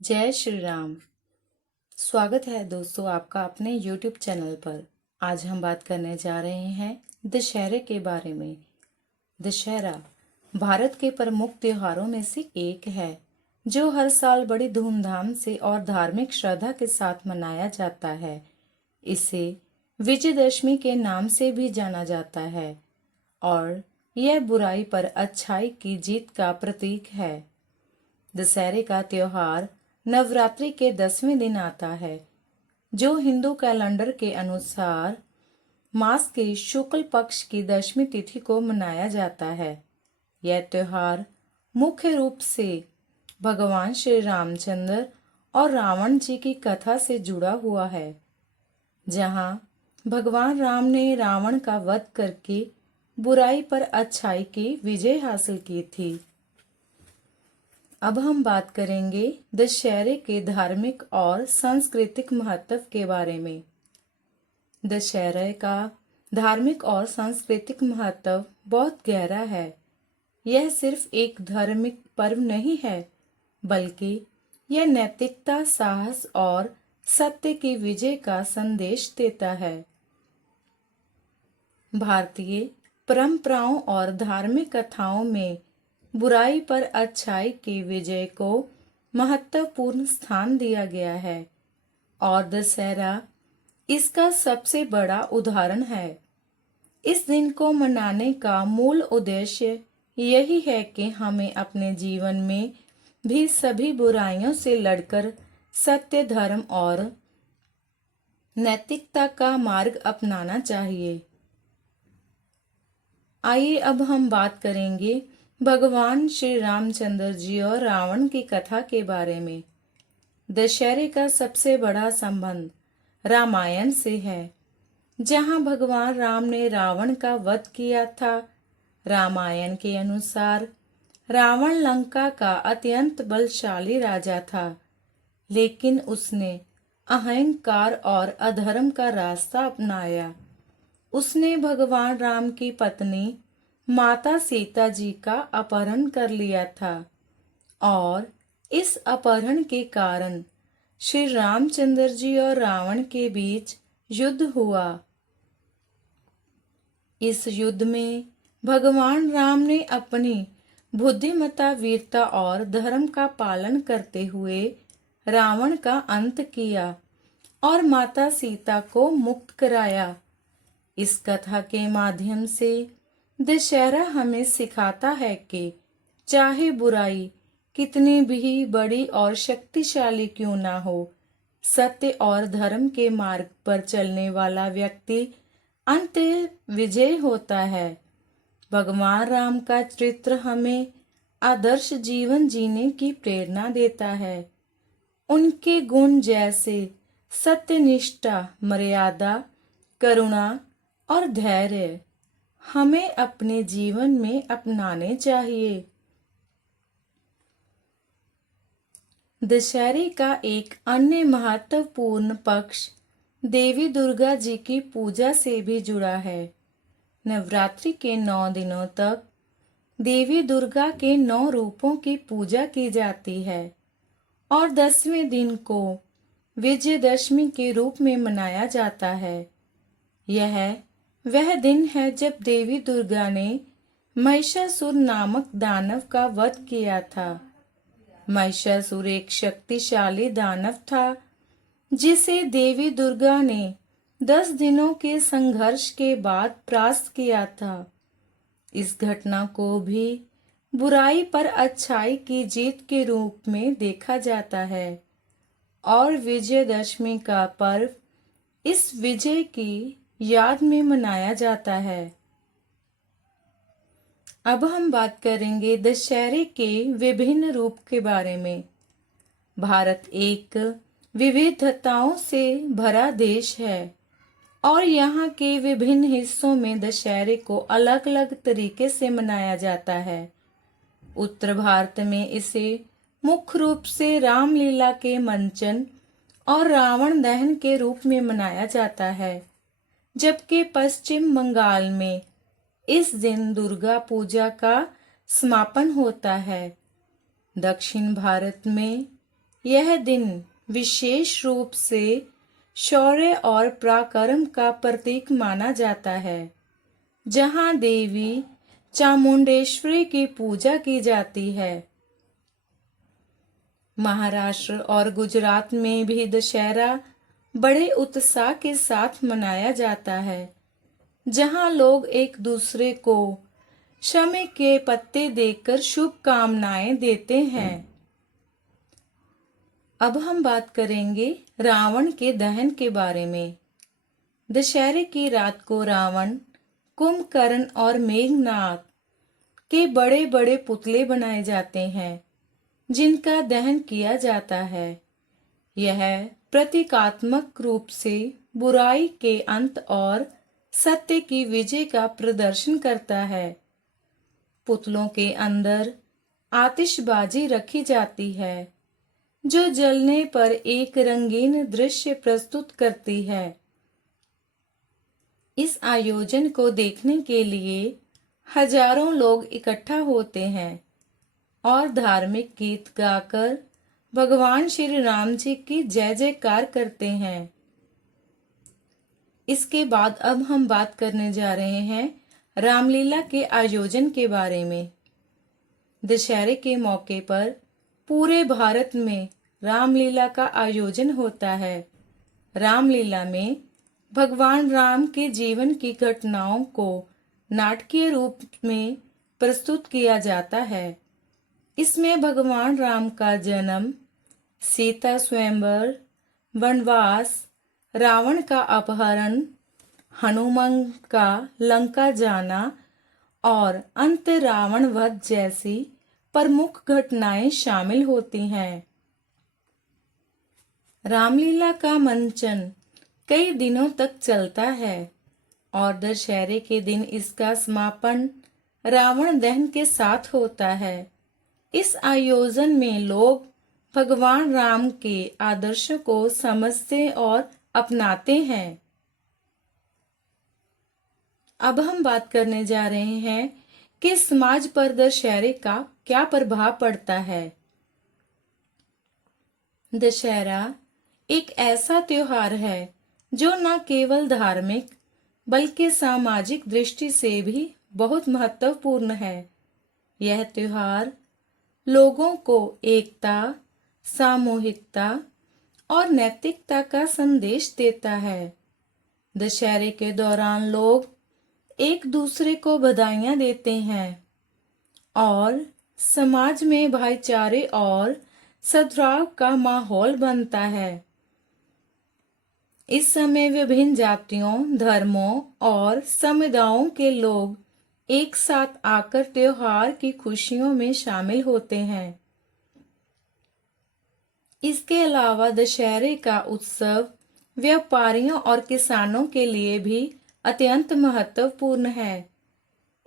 जय श्री राम। स्वागत है दोस्तों आपका अपने YouTube चैनल पर। आज हम बात करने जा रहे हैं दशहरे के बारे में। दशहरा भारत के प्रमुख त्योहारों में से एक है जो हर साल बड़ी धूमधाम से और धार्मिक श्रद्धा के साथ मनाया जाता है। इसे विजयदशमी के नाम से भी जाना जाता है और यह बुराई पर अच्छाई की जीत का प्रतीक है। दशहरे का त्योहार नवरात्रि के 10वें दिन आता है, जो हिंदू कैलेंडर के अनुसार मास के शुक्ल पक्ष की 10वीं तिथि को मनाया जाता है। यह त्योहार मुख्य रूप से भगवान श्री रामचंद्र और रावण जी की कथा से जुड़ा हुआ है, जहां भगवान राम ने रावण का वध करके बुराई पर अच्छाई की विजय हासिल की थी। अब हम बात करेंगे दशहरे के धार्मिक और सांस्कृतिक महत्व के बारे में। दशहरे का धार्मिक और सांस्कृतिक महत्व बहुत गहरा है। यह सिर्फ एक धार्मिक पर्व नहीं है, बल्कि यह नैतिकता, साहस और सत्य की विजय का संदेश देता है। भारतीय परंपराओं और धार्मिक कथाओं में बुराई पर अच्छाई की विजय को महत्वपूर्ण स्थान दिया गया है और दशहरा इसका सबसे बड़ा उदाहरण है। इस दिन को मनाने का मूल उद्देश्य यही है कि हमें अपने जीवन में भी सभी बुराइयों से लड़कर सत्य, धर्म और नैतिकता का मार्ग अपनाना चाहिए। आइए अब हम बात करेंगे भगवान श्री रामचंद्र जी और रावण की कथा के बारे में। दशहरे का सबसे बड़ा संबंध रामायण से है, जहां भगवान राम ने रावण का वध किया था। रामायण के अनुसार रावण लंका का अत्यंत बलशाली राजा था, लेकिन उसने अहंकार और अधर्म का रास्ता अपनाया। उसने भगवान राम की पत्नी माता सीता जी का अपहरण कर लिया था और इस अपहरण के कारण श्री रामचंद्र जी और रावण के बीच युद्ध हुआ। इस युद्ध में भगवान राम ने अपनी बुद्धिमत्ता, वीरता और धर्म का पालन करते हुए रावण का अंत किया और माता सीता को मुक्त कराया। इस कथा के माध्यम से दशहरा हमें सिखाता है कि चाहे बुराई कितनी भी बड़ी और शक्तिशाली क्यों ना हो, सत्य और धर्म के मार्ग पर चलने वाला व्यक्ति अंत विजय होता है। भगवान राम का चरित्र हमें आदर्श जीवन जीने की प्रेरणा देता है। उनके गुण जैसे सत्यनिष्ठा, मर्यादा, करुणा और धैर्य हमें अपने जीवन में अपनाने चाहिए। दशहरे का एक अन्य महत्वपूर्ण पक्ष देवी दुर्गा जी की पूजा से भी जुड़ा है। नवरात्रि के 9 दिनों तक देवी दुर्गा के 9 रूपों की पूजा की जाती है और 10वें दिन को विजयदशमी के रूप में मनाया जाता है। यह वह दिन है जब देवी दुर्गा ने महिषासुर नामक दानव का वध किया था। महिषासुर एक शक्तिशाली दानव था, जिसे देवी दुर्गा ने 10 दिनों के संघर्ष के बाद परास्त किया था। इस घटना को भी बुराई पर अच्छाई की जीत के रूप में देखा जाता है और विजयदशमी का पर्व इस विजय की याद में मनाया जाता है। अब हम बात करेंगे दशहरे के विभिन्न रूप के बारे में। भारत एक विविधताओं से भरा देश है और यहाँ के विभिन्न हिस्सों में दशहरे को अलग अलग तरीके से मनाया जाता है। उत्तर भारत में इसे मुख्य रूप से रामलीला के मंचन और रावण दहन के रूप में मनाया जाता है, जबकि पश्चिम बंगाल में इस दिन दुर्गा पूजा का समापन होता है। दक्षिण भारत में यह दिन विशेष रूप से शौर्य और पराक्रम का प्रतीक माना जाता है, जहां देवी चामुंडेश्वरी की पूजा की जाती है। महाराष्ट्र और गुजरात में भी दशहरा बड़े उत्साह के साथ मनाया जाता है, जहां लोग एक दूसरे को शमी के पत्ते देकर शुभकामनाएं देते हैं। अब हम बात करेंगे रावण के दहन के बारे में। दशहरे की रात को रावण, कुंभकर्ण और मेघनाथ के बड़े बड़े पुतले बनाए जाते हैं, जिनका दहन किया जाता है। यह प्रतीकात्मक रूप से बुराई के अंत और सत्य की विजय का प्रदर्शन करता है। पुतलों के अंदर आतिशबाजी रखी जाती है, जो जलने पर एक रंगीन दृश्य प्रस्तुत करती है। इस आयोजन को देखने के लिए हजारों लोग इकट्ठा होते हैं और धार्मिक गीत गाकर भगवान श्री राम जी की जय जयकार करते हैं। इसके बाद अब हम बात करने जा रहे हैं रामलीला के आयोजन के बारे में। दशहरे के मौके पर पूरे भारत में रामलीला का आयोजन होता है। रामलीला में भगवान राम के जीवन की घटनाओं को नाटकीय रूप में प्रस्तुत किया जाता है। इसमें भगवान राम का जन्म, सीता स्वयंवर, वनवास, रावण का अपहरण, हनुमान का लंका जाना और अंत रावण वध जैसी प्रमुख घटनाएं शामिल होती हैं। रामलीला का मंचन कई दिनों तक चलता है और दशहरे के दिन इसका समापन रावण दहन के साथ होता है। इस आयोजन में लोग भगवान राम के आदर्शों को समझते और अपनाते हैं। अब हम बात करने जा रहे हैं कि समाज पर दशहरे का क्या प्रभाव पड़ता है। दशहरा एक ऐसा त्योहार है जो न केवल धार्मिक बल्कि सामाजिक दृष्टि से भी बहुत महत्वपूर्ण है। यह त्योहार लोगों को एकता, सामूहिकता और नैतिकता का संदेश देता है। दशहरे के दौरान लोग एक दूसरे को बधाइयां देते हैं और समाज में भाईचारे और सद्भाव का माहौल बनता है। इस समय विभिन्न जातियों, धर्मों और समुदायों के लोग एक साथ आकर त्योहार की खुशियों में शामिल होते हैं। इसके अलावा दशहरे का उत्सव व्यापारियों और किसानों के लिए भी अत्यंत महत्वपूर्ण है।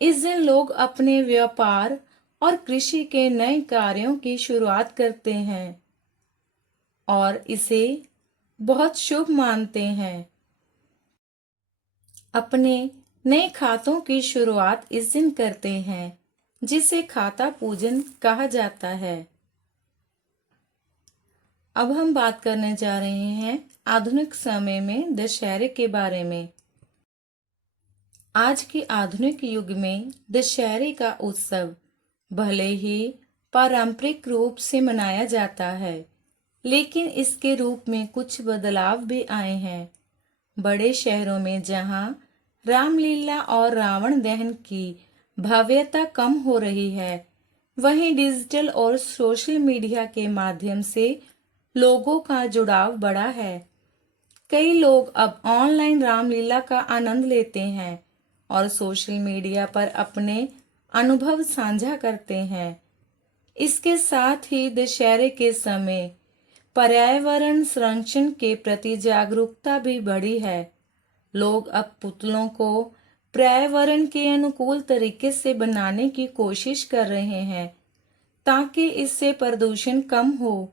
इस दिन लोग अपने व्यापार और कृषि के नए कार्यों की शुरुआत करते हैं और इसे बहुत शुभ मानते हैं। अपने नए खातों की शुरुआत इस दिन करते हैं, जिसे खाता पूजन कहा जाता है। अब हम बात करने जा रहे हैं आधुनिक समय में दशहरे के बारे में। आज के आधुनिक युग में दशहरे का उत्सव भले ही पारंपरिक रूप से मनाया जाता है, लेकिन इसके रूप में कुछ बदलाव भी आए हैं। बड़े शहरों में जहां रामलीला और रावण दहन की भव्यता कम हो रही है, वहीं डिजिटल और सोशल मीडिया के माध्यम से लोगों का जुड़ाव बढ़ा है। कई लोग अब ऑनलाइन रामलीला का आनंद लेते हैं और सोशल मीडिया पर अपने अनुभव साझा करते हैं। इसके साथ ही दशहरे के समय पर्यावरण संरक्षण के प्रति जागरूकता भी बढ़ी है। लोग अब पुतलों को पर्यावरण के अनुकूल तरीके से बनाने की कोशिश कर रहे हैं ताकि इससे प्रदूषण कम हो।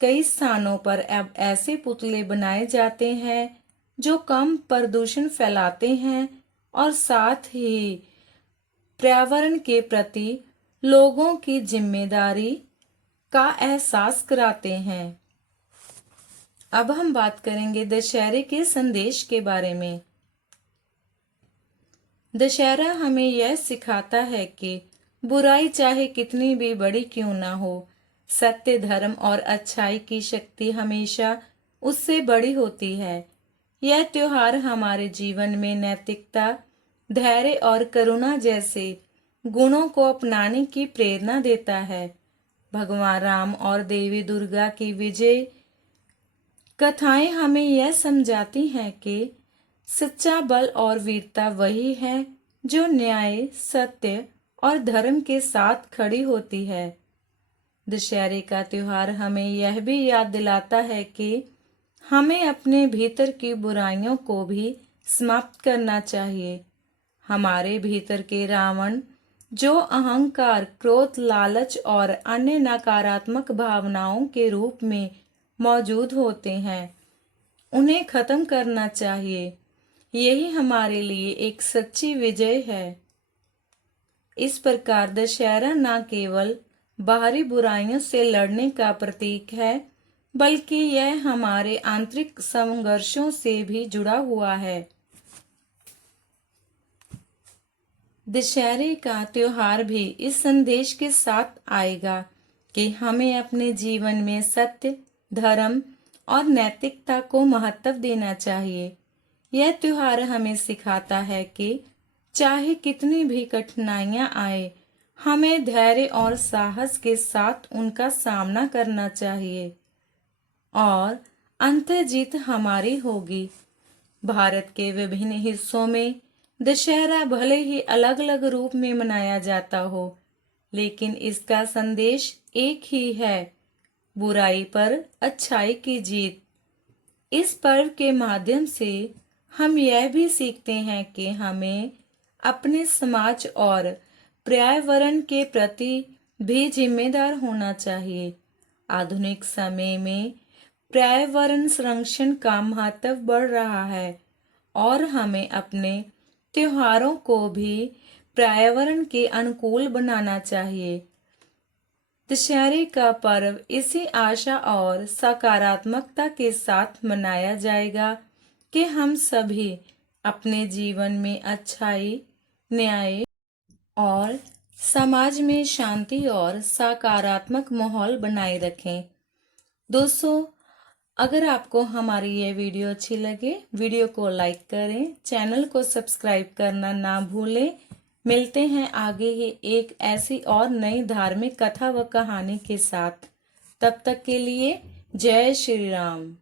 कई स्थानों पर अब ऐसे पुतले बनाए जाते हैं जो कम प्रदूषण फैलाते हैं और साथ ही पर्यावरण के प्रति लोगों की जिम्मेदारी का एहसास कराते हैं। अब हम बात करेंगे दशहरे के संदेश के बारे में। दशहरा हमें यह सिखाता है कि बुराई चाहे कितनी भी बड़ी क्यों ना हो, सत्य, धर्म और अच्छाई की शक्ति हमेशा उससे बड़ी होती है। यह त्योहार हमारे जीवन में नैतिकता, धैर्य और करुणा जैसे गुणों को अपनाने की प्रेरणा देता है। भगवान राम और देवी दुर्गा की विजय कथाएं हमें यह समझाती हैं कि सच्चा बल और वीरता वही है जो न्याय, सत्य और धर्म के साथ खड़ी होती है। दशहरे का त्योहार हमें यह भी याद दिलाता है कि हमें अपने भीतर की बुराइयों को भी समाप्त करना चाहिए। हमारे भीतर के रावण, जो अहंकार, क्रोध, लालच और अन्य नकारात्मक भावनाओं के रूप में मौजूद होते हैं, उन्हें खत्म करना चाहिए। यही हमारे लिए एक सच्ची विजय है। इस प्रकार दशहरा न केवल बाहरी बुराइयों से लड़ने का प्रतीक है, बल्कि यह हमारे आंतरिक संघर्षों से भी जुड़ा हुआ है। दशहरे का त्योहार भी इस संदेश के साथ आएगा कि हमें अपने जीवन में सत्य, धर्म और नैतिकता को महत्व देना चाहिए। यह त्योहार हमें सिखाता है कि चाहे कितनी भी कठिनाइयां आए, हमें धैर्य और साहस के साथ उनका सामना करना चाहिए और अंततः जीत हमारी होगी। भारत के विभिन्न हिस्सों में दशहरा भले ही अलग अलग रूप में मनाया जाता हो, लेकिन इसका संदेश एक ही है, बुराई पर अच्छाई की जीत। इस पर्व के माध्यम से हम यह भी सीखते हैं कि हमें अपने समाज और पर्यावरण के प्रति भी जिम्मेदार होना चाहिए। आधुनिक समय में पर्यावरण संरक्षण का महत्व बढ़ रहा है और हमें अपने त्योहारों को भी पर्यावरण के अनुकूल बनाना चाहिए। दशहरे का पर्व इसी आशा और सकारात्मकता के साथ मनाया जाएगा कि हम सभी अपने जीवन में अच्छाई, न्याय और समाज में शांति और सकारात्मक माहौल बनाए रखें। दोस्तों, अगर आपको हमारी ये वीडियो अच्छी लगे, वीडियो को लाइक करें, चैनल को सब्सक्राइब करना ना भूलें। मिलते हैं आगे ही एक ऐसी और नई धार्मिक कथा व कहानी के साथ। तब तक के लिए जय श्री राम।